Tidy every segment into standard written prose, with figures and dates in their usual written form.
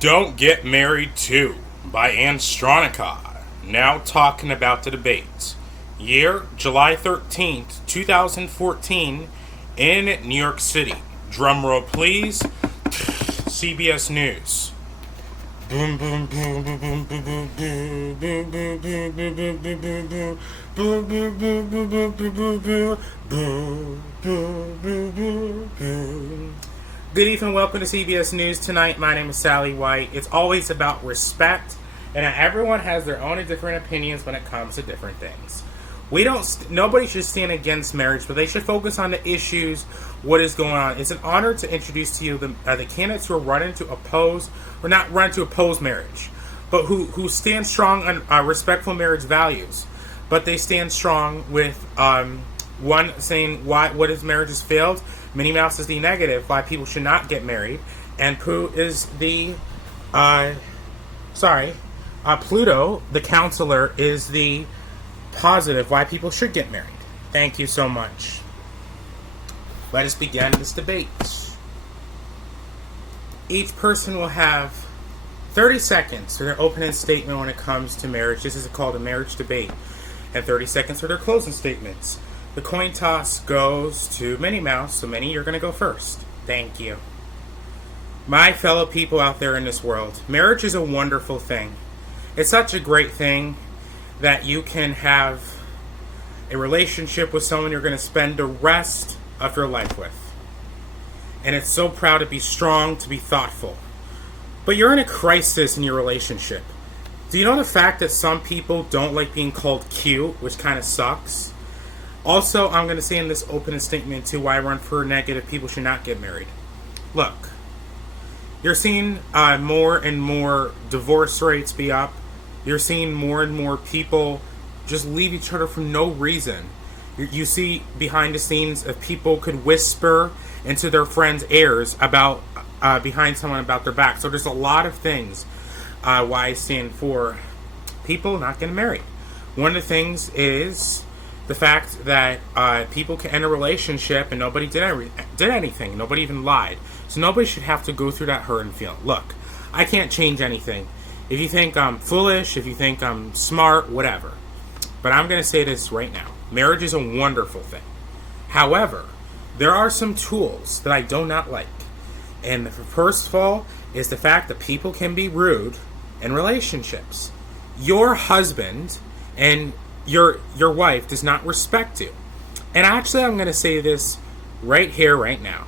Don't Get Married To by Annstronica. Now talking about the debate. Year, July 13th, 2014, in New York City. Drumroll please. CBS News. Boom, boom, boom, boom, boom, boom, boom, boom, boom, boom, boom, boom, boom, boom, boom, boom. Good evening, welcome to CBS News tonight. My name is Sally White. It's always about respect, and everyone has their own different opinions when it comes to different things. Nobody should stand against marriage, but they should focus on the issues, what is going on. It's an honor to introduce to you the candidates who are running to oppose, or not running to oppose marriage, but who stand strong on respectful marriage values. But they stand strong with one saying what is marriage has failed. Minnie Mouse is the negative, why people should not get married, and Pluto the Counselor is the positive, why people should get married. Thank you so much. Let us begin this debate. Each person will have 30 seconds for their opening statement when it comes to marriage. This is called a marriage debate. And 30 seconds for their closing statements. The coin toss goes to Minnie Mouse, so Minnie, you're going to go first. Thank you. My fellow people out there in this world, marriage is a wonderful thing. It's such a great thing that you can have a relationship with someone you're going to spend the rest of your life with. And it's so proud to be strong, to be thoughtful. But you're in a crisis in your relationship. Do you know the fact that some people don't like being called cute, which kind of sucks? Also, I'm going to say in this opening statement, too, why I run for negative people should not get married. Look, you're seeing more and more divorce rates be up. You're seeing more and more people just leave each other for no reason. You see behind the scenes of people could whisper into their friends' ears about behind someone about their back. So there's a lot of things why I stand for people not getting married. One of the things is the fact that people can end a relationship and nobody did anything. Nobody even lied. So nobody should have to go through that hurt and feel. Look, I can't change anything. If you think I'm foolish, if you think I'm smart, whatever. But I'm going to say this right now. Marriage is a wonderful thing. However, there are some tools that I do not like. And the first of all is the fact that people can be rude in relationships. Your husband and your wife does not respect you. And actually, I'm going to say this right here, right now.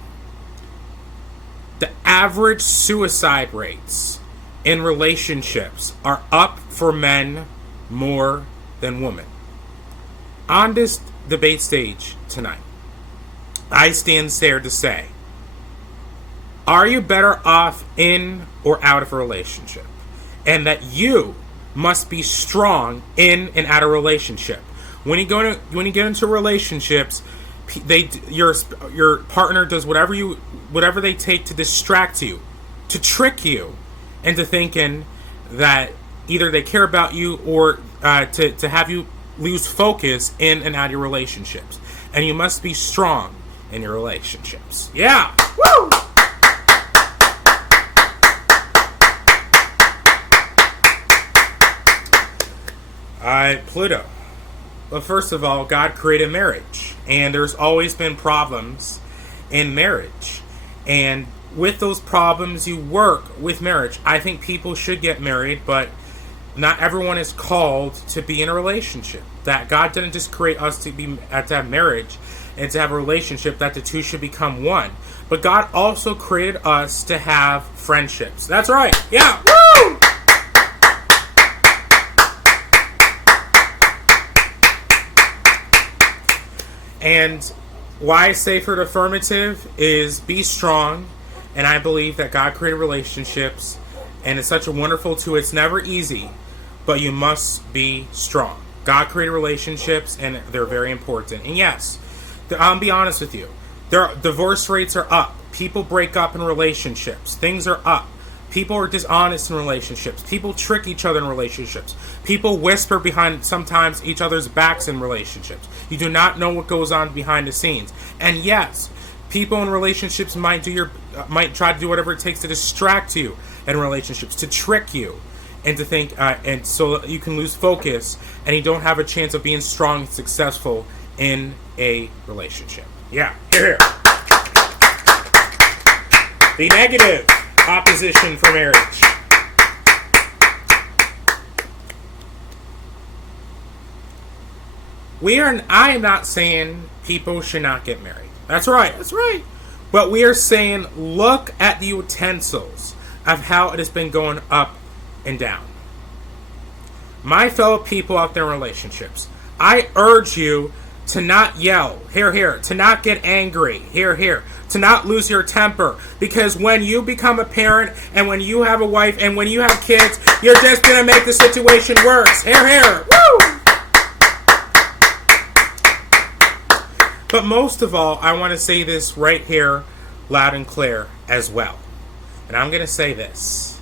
The average suicide rates in relationships are up for men more than women. On this debate stage tonight, I stand there to say, are you better off in or out of a relationship? And that you must be strong in and out of a relationship. When you get into relationships, your partner does whatever they take to distract you, to trick you into thinking that either they care about you or to have you lose focus in and out of your relationships. And you must be strong in your relationships. Yeah! Woo! Pluto. But first of all, God created marriage. And there's always been problems in marriage. And with those problems, you work with marriage. I think people should get married, but not everyone is called to be in a relationship. That God didn't just create us to have marriage and to have a relationship, that the two should become one. But God also created us to have friendships. That's right. Yeah. Woo! And why I say for the affirmative is be strong. And I believe that God created relationships. And it's such a wonderful tool. It's never easy, but you must be strong. God created relationships, and they're very important. And yes, I'll be honest with you. Divorce rates are up. People break up in relationships. Things are up. People are dishonest in relationships. People trick each other in relationships. People whisper behind sometimes each other's backs in relationships. You do not know what goes on behind the scenes. And yes, People in relationships might try to do whatever it takes to distract you in relationships, to trick you, and to think, and so you can lose focus and you don't have a chance of being strong and successful in a relationship. Yeah, here. The negative opposition for marriage. I am not saying people should not get married. That's right. But we are saying, look at the utensils of how it has been going up and down. My fellow people out there in relationships, I urge you to not yell, here, to not get angry, here, to not lose your temper, because when you become a parent and when you have a wife and when you have kids, you're just going to make the situation worse. Here, woo! But most of all, I want to say this right here, loud and clear as well. And I'm going to say this.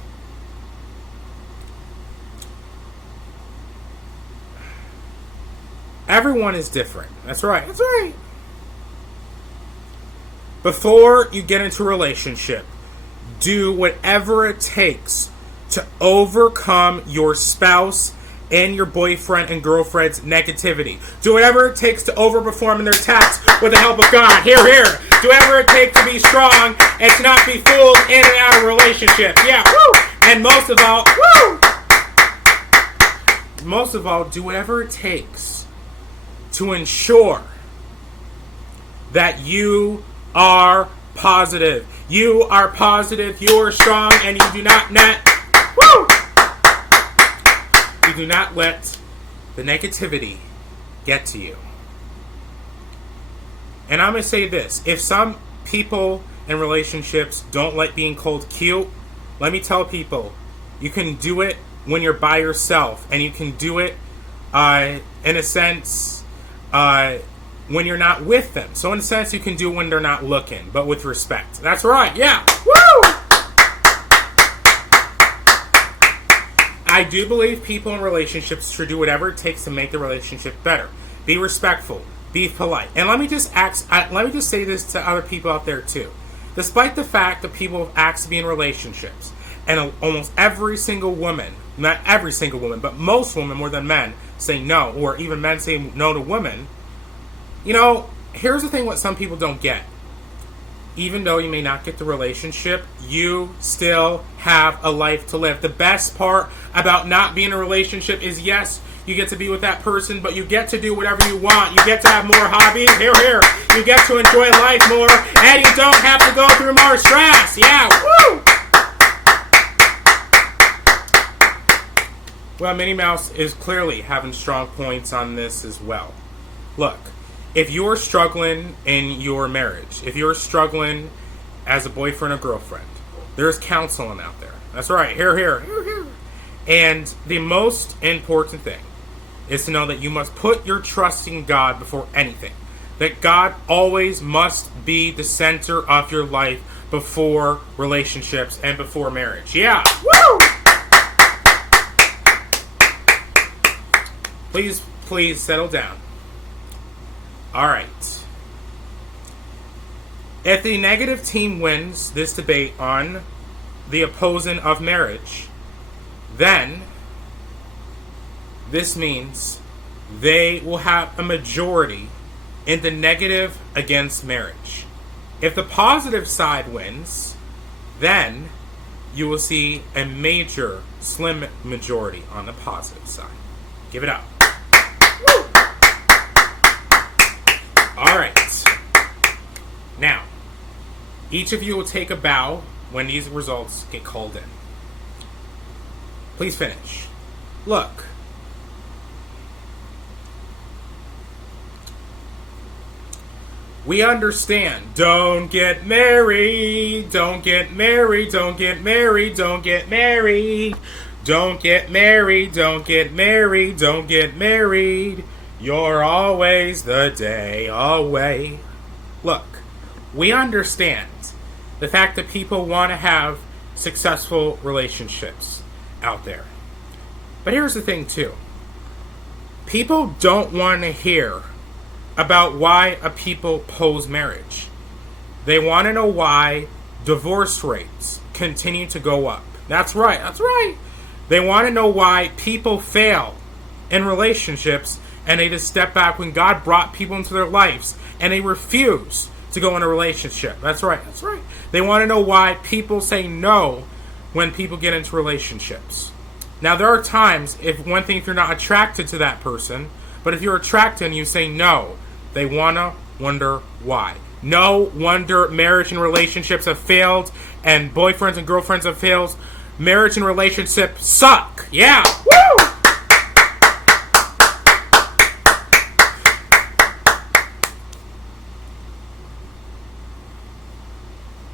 Everyone is different. That's right. Before you get into a relationship, do whatever it takes to overcome your spouse and your boyfriend and girlfriend's negativity. Do whatever it takes to overperform in their tasks with the help of God. Here. Do whatever it takes to be strong and to not be fooled in and out of relationships. Yeah, woo! And most of all, do whatever it takes to ensure that you are positive. You are positive, you are strong, and you do not You do not let the negativity get to you. And I'm going to say this. If some people in relationships don't like being called cute, let me tell people, you can do it when you're by yourself. And you can do it, in a sense, when you're not with them. So in a sense, you can do it when they're not looking, but with respect. That's right. Yeah. Woo! I do believe people in relationships should do whatever it takes to make the relationship better. Be respectful. Be polite. And let me just say this to other people out there too. Despite the fact that people have asked to be in relationships, and almost every single woman, not every single woman, but most women more than men say no, or even men say no to women, you know, here's the thing what some people don't get. Even though you may not get the relationship, you still have a life to live. The best part about not being in a relationship is, yes, you get to be with that person, but you get to do whatever you want. You get to have more hobbies. Here. You get to enjoy life more, and you don't have to go through more stress. Yeah, woo! Well, Minnie Mouse is clearly having strong points on this as well. Look. If you're struggling in your marriage, if you're struggling as a boyfriend or girlfriend, there's counseling out there. That's right. Here. And the most important thing is to know that you must put your trust in God before anything. That God always must be the center of your life before relationships and before marriage. Yeah. Woo! Please settle down. All right. If the negative team wins this debate on the opposing of marriage, then this means they will have a majority in the negative against marriage. If the positive side wins, then you will see a major, slim majority on the positive side. Give it up. Woo! All right. Now, each of you will take a bow when these results get called in. Please finish. Look. We understand. Don't get married. Don't get married. Don't get married. Don't get married. Don't get married. Don't get married. Don't get married. You're always the day away. Look, we understand the fact that people want to have successful relationships out there. But here's the thing, too. People don't want to hear about why a people oppose marriage. They want to know why divorce rates continue to go up. That's right, that's right. They want to know why people fail in relationships and they just step back when God brought people into their lives and they refuse to go in a relationship. That's right, that's right. They want to know why people say no when people get into relationships. Now, there are times, if you're not attracted to that person, but if you're attracted and you say no, they want to wonder why. No wonder marriage and relationships have failed, and boyfriends and girlfriends have failed. Marriage and relationships suck. Yeah. Woo!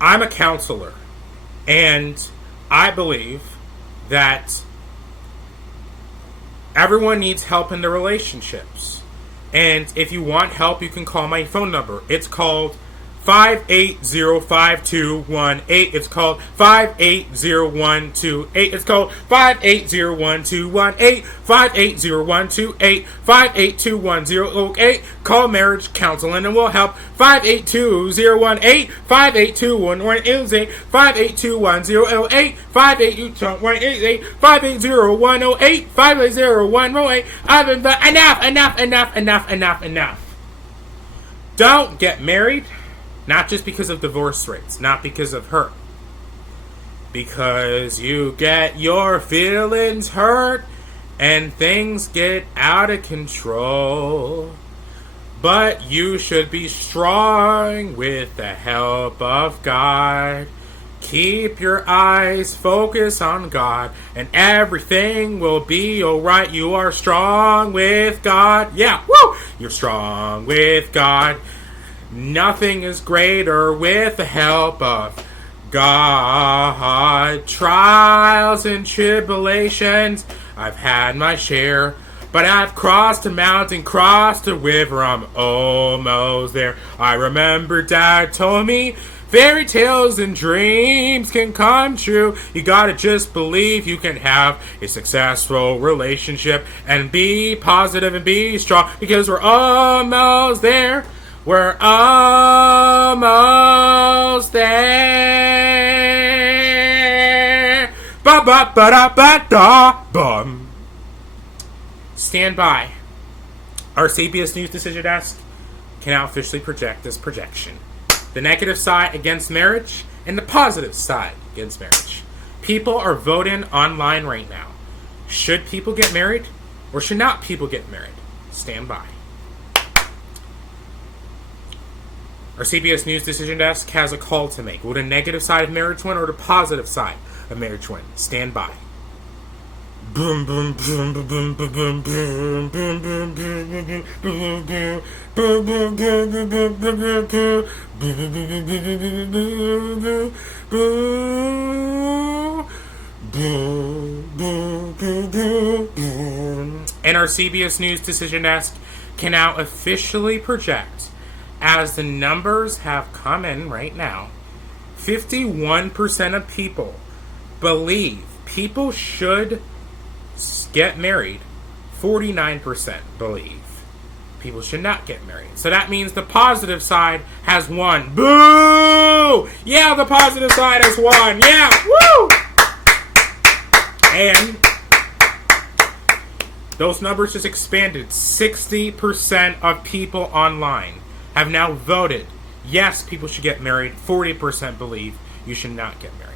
I'm a counselor, and I believe that everyone needs help in their relationships. And if you want help, you can call my phone number. It's called 580-5218. It's called 580-128. It's called 580-1218. 580-128. 582-1008. Call Marriage Counseling and we'll help. 582-018. 582-118. 582-1008. 582-188. 580-108. 580-108. Enough. Don't get married. Not just because of divorce rates, not because of hurt. Because you get your feelings hurt and things get out of control. But you should be strong with the help of God. Keep your eyes focused on God and everything will be alright. You are strong with God. Yeah, woo! You're strong with God. Nothing is greater with the help of God. Trials and tribulations, I've had my share. But I've crossed a mountain, crossed a river, I'm almost there. I remember Dad told me fairy tales and dreams can come true. You gotta just believe you can have a successful relationship and be positive and be strong because we're almost there. We're almost there. Ba-ba-ba-da-ba-da-bum. Stand by. Our CBS News Decision Desk can now officially project this projection. The negative side against marriage and the positive side against marriage. People are voting online right now. Should people get married or should not people get married? Stand by. Our CBS News Decision Desk has a call to make. Will the negative side of marriage win or the positive side of marriage win? Stand by. Boom, boom, boom, boom, boom, boom, boom, boom, boom, boom, boom, boom. And our CBS News Decision Desk can now officially project, as the numbers have come in right now, 51% of people believe people should get married. 49% believe people should not get married. So that means the positive side has won. Boo! Yeah, the positive side has won. Yeah, woo! And those numbers just expanded. 60% of people online have now voted, yes, people should get married. 40% believe you should not get married.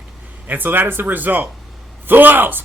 And so that is the result. Fools!